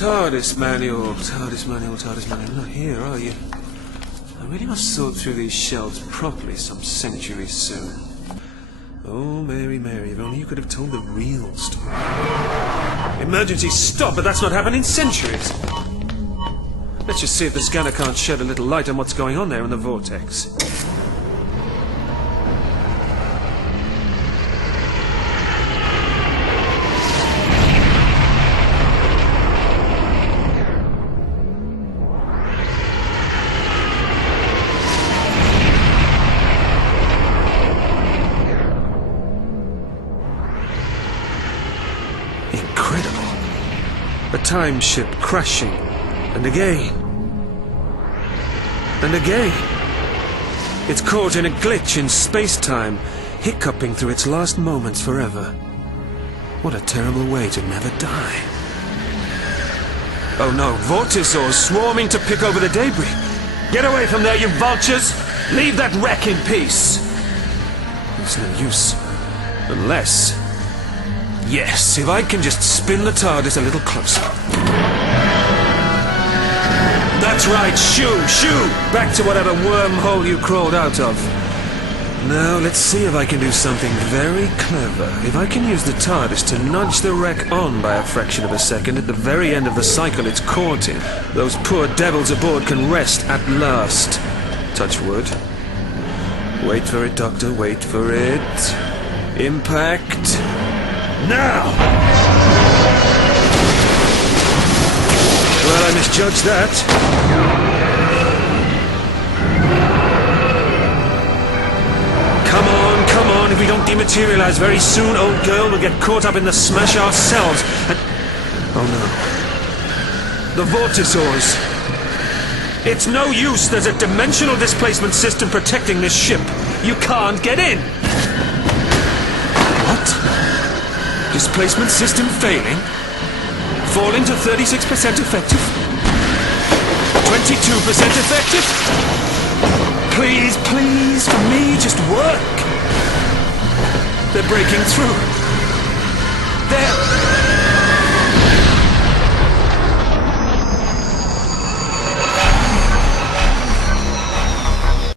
TARDIS manual, TARDIS manual, TARDIS manual. Not here, are you? I really must sort through these shelves properly some century soon. Oh, Mary, Mary, if only you could have told the real story. Emergency stop, but that's not happened in centuries. Let's just see if the scanner can't shed a little light on what's going on there in the vortex. Incredible. A time ship crashing. And again. And again. It's caught in a glitch in space-time, hiccuping through its last moments forever. What a terrible way to never die. Oh no, vortisaurs swarming to pick over the debris. Get away from there, you vultures! Leave that wreck in peace! It's no use. Unless... Yes, if I can just spin the TARDIS a little closer. That's right, shoo, shoo! Back to whatever wormhole you crawled out of. Now, let's see if I can do something very clever. If I can use the TARDIS to nudge the wreck on by a fraction of a second at the very end of the cycle it's caught in, those poor devils aboard can rest at last. Touch wood. Wait for it, Doctor, wait for it. Impact. Now! Well, I misjudged that. Come on, come on. If we don't dematerialize very soon, old girl, we'll get caught up in the smash ourselves. And... Oh no. The vortisaurs. It's no use. There's a dimensional displacement system protecting this ship. You can't get in. What? Displacement system failing? Falling to 36% effective? 22% effective? Please, please, for me, just work. They're breaking through. They're